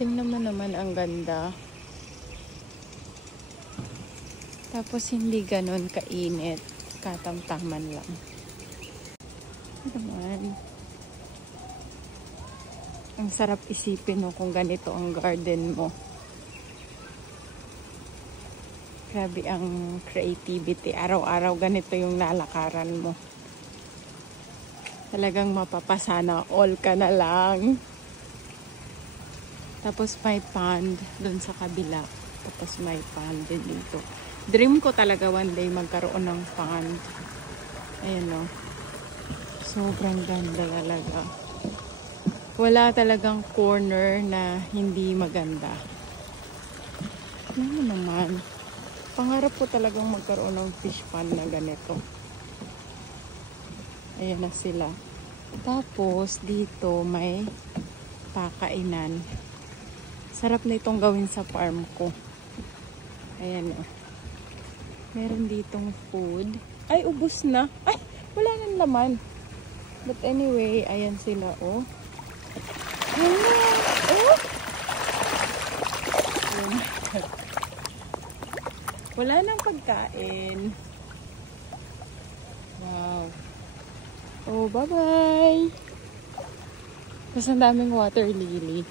Tingnan mo naman ang ganda. Tapos hindi ganon kainit. Katamtaman lang. Naman. Ang sarap isipin mo kung ganito ang garden mo. Grabe ang creativity. Araw-araw ganito yung lalakaran mo. Talagang mapapasana all ka na lang. Tapos may pond dun sa kabila. Tapos may pond din dito. Dream ko talaga one day magkaroon ng pond. Ayan o. Sobrang ganda talaga. Wala talagang corner na hindi maganda. Ano naman. Pangarap ko talagang magkaroon ng fish pond na ganito. Ayan na sila. Tapos dito may pakainan. Sarap na itong gawin sa farm ko. Ayan o. Meron ditong food. Ay, ubos na. Ay, wala nang laman. But anyway, ayan sila o. Hello! Oh! Ayan. Wala nang pagkain. Wow. Oh, bye-bye. Tapos ang daming water lily.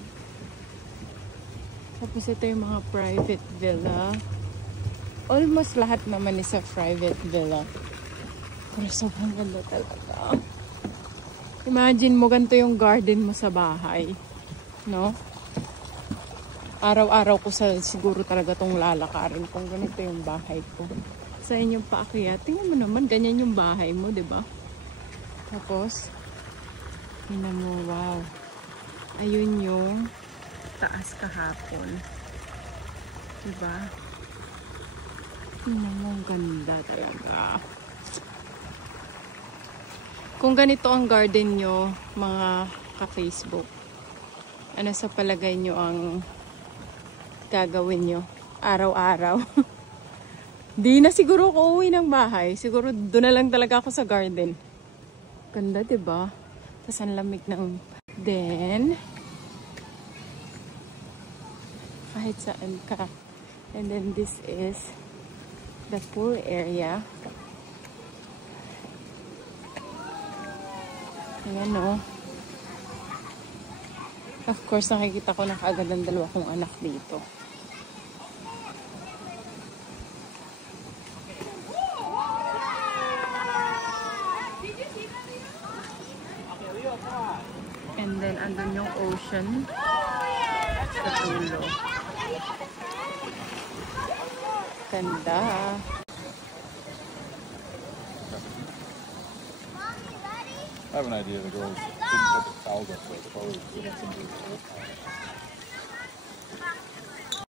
Tapos ito yung mga private villa. Almost lahat naman is a private villa. Pero sobrang ganda talaga. Imagine mo ganito yung garden mo sa bahay. No? Araw-araw ko siguro talaga tong lalakarin kung ganito yung bahay ko. Sa inyong paakyat, tingnan mo naman, ganyan yung bahay mo, diba? Tapos, tingnan mo, wow. Ayun yung taas kahapon. Diba? Tingnan mo, ang ganda talaga. Kung ganito ang garden nyo, mga ka-Facebook, ano sa palagay nyo ang gagawin nyo araw-araw? Di na siguro ako uwi ng bahay. Siguro doon na lang talaga ako sa garden. Ganda, diba? Tapos ang lamig ng... Then, kahit saan ka. And then this is the pool area. Ayan o. Of course, nakikita ko na kaagad ang dalawa kong anak dito. And then, andun yung ocean sa dulo. Ganda. I have an idea the girls didn't put the towels up for the clothes.